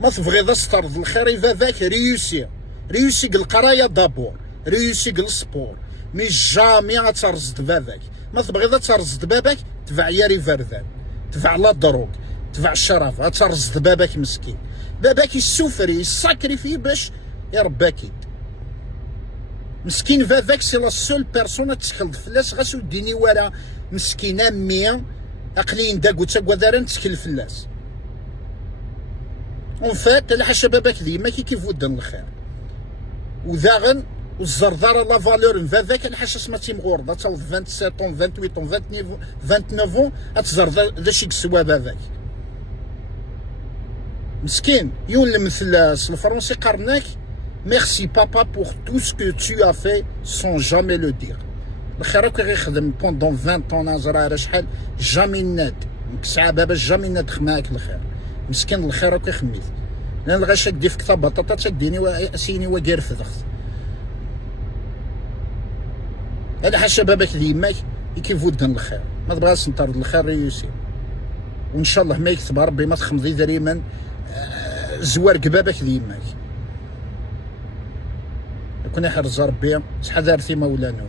ما تبغيض تطرد الخير يفافاك ريوسي القرايه دابور، ريوسي السبور، مي جامي غترزد باباك. ما تبغيض ترزد باباك تبع ياري فردان، تبع لا دروك، تبع الشرف، غترزد باباك مسكين. باباك يسوفري يساكريفي باش يرباكي مسكين. فافاك سي لا سول بيرسون تسكلد فلاس غاسو ديني ورا مسكينه مية اقلين داكو تاكوا دارن تسكل فلاس. اون فات الحاشا باباك ديما كيف ودن الخير وذاغن والزرزاره لا فالور فافاك الحاشا سما تيمغورضه تا 27 28 29 اتزرزر داشي كسوا باباك مسكين. يون مثل الفرنسي قرناك ميرسي بابا بور تو سكو تو ا في سون جامي لو دير. الخير هكا غيخدم بوندون 20 طون ازرار شحال جامي ناد مكسعه بابا جامي ناد خماك الخير مسكين. الخير هكا خميت لان الغاشا كدي في كتاب بطاطا تديني سيني ودير في ضغط. هذا حاشا باباك ديماك كيف ودن الخير. ما تبغاش نطرد الخير ريوسي وان شاء الله ما يكتب ربي ما تخمضي دائما زوار باباك ديماك. يكون يحرز ربي شحال دارتي مولانا.